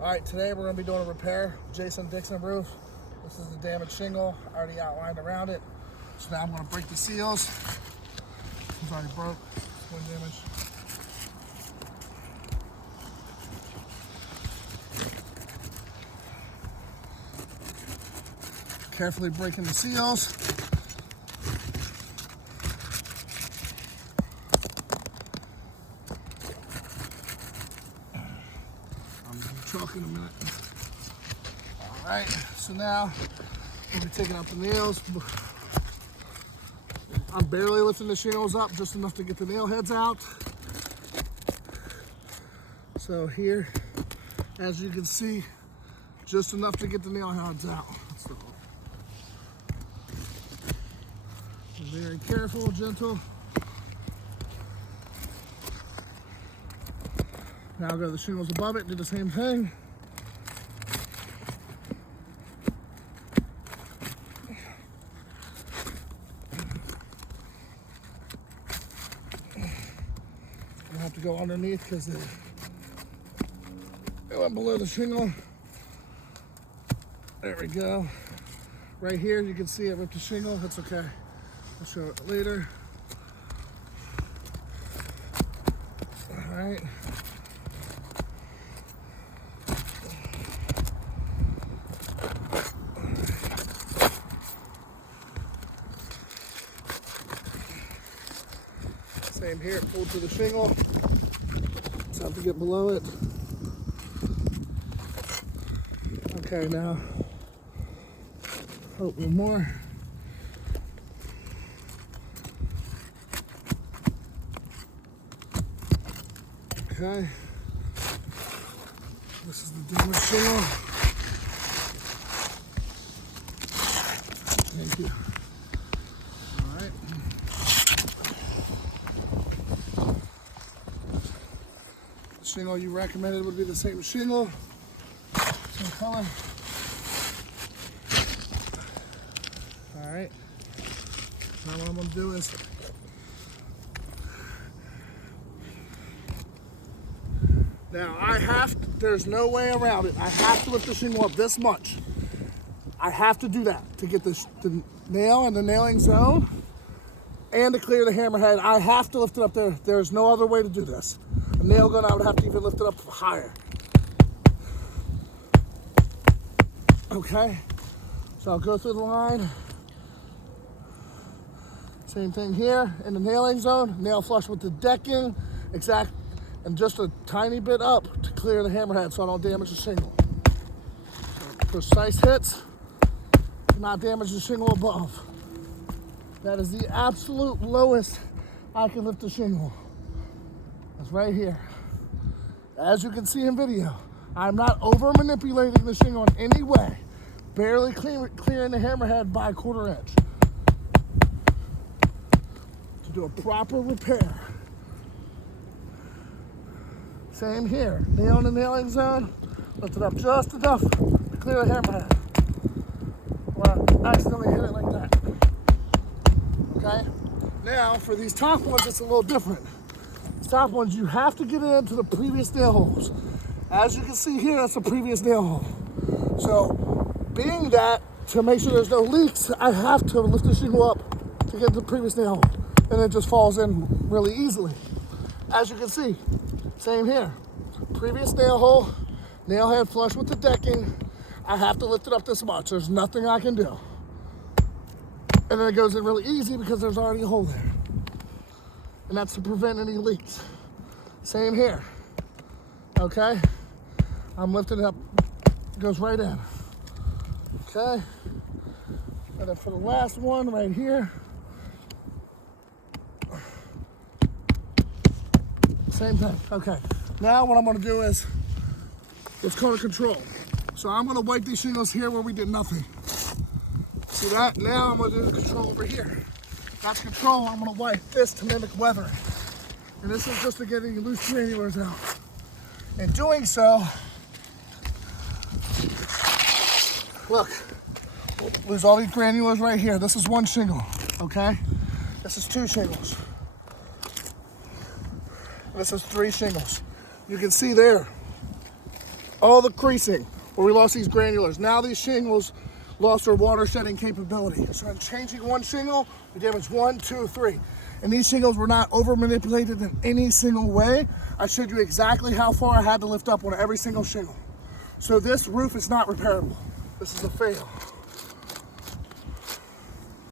All right, today we're going to be doing a repair, Dixon roof. This is the damaged shingle, already outlined around it. So now I'm going to break the seals. It's already broke, one damage. Carefully breaking the seals. Chalk in a minute. All right, so now we'll be taking out the nails. I'm barely lifting the shingles up, just enough to get the nail heads out. So here, as you can see, just enough to get the nail heads out. So, very careful, gentle. Now I'll go to the shingles above it, do the same thing. I have to go underneath because it went below the shingle. There we go. Right here, you can see it with the shingle. That's okay. I'll show it later. All right. Same here, pulled to the shingle. Just have to get below it. Okay, now, hope one more. Okay. This is the damaged shingle. Thank you. Shingle you recommended would be the same shingle, same color. All right. Now what I'm gonna do is there's no way around it. I have to lift the shingle up this much. I have to do that to get the nail in the nailing zone and to clear the hammerhead. I have to lift it up there. There's no other way to do this. A nail gun, I would have to even lift it up higher. Okay, so I'll go through the line. Same thing here in the nailing zone, nail flush with the decking, exact, and just a tiny bit up to clear the hammerhead so I don't damage the shingle. So precise hits, not damage the shingle above. That is the absolute lowest I can lift the shingle. It's right here. As you can see in video, I'm not over manipulating the shingle in any way. Barely clearing the hammerhead by a 1/4 inch. To do a proper repair. Same here. Nail in the nailing zone. Lift it up just enough to clear the hammerhead. Well, I accidentally hit it like that. Okay? Now, for these top ones, it's a little different. Top ones, you have to get it into the previous nail holes. As you can see here, that's the previous nail hole. So, being that, to make sure there's no leaks, I have to lift the shingle up to get to the previous nail hole. And it just falls in really easily. As you can see, same here. Previous nail hole, nail head flush with the decking. I have to lift it up this much. There's nothing I can do. And then it goes in really easy because there's already a hole there. And that's to prevent any leaks. Same here, okay? I'm lifting it up, it goes right in, okay? And then for the last one right here, same thing, okay. Now what I'm gonna do is, it's called a control. So I'm gonna wipe these shingles here where we did nothing. See that? Now I'm gonna do the control over here. That's control. I'm gonna wipe this to mimic weathering. And this is just to get any loose granulars out. In doing so, look, lose all these granulars right here. This is one shingle, okay? This is 2 shingles. This is 3 shingles. You can see there, all the creasing where we lost these granulars. Now these shingles lost their water shedding capability. So in changing one shingle, we damaged 1, 2, 3. And these shingles were not over manipulated in any single way. I showed you exactly how far I had to lift up on every single shingle. So this roof is not repairable. This is a fail.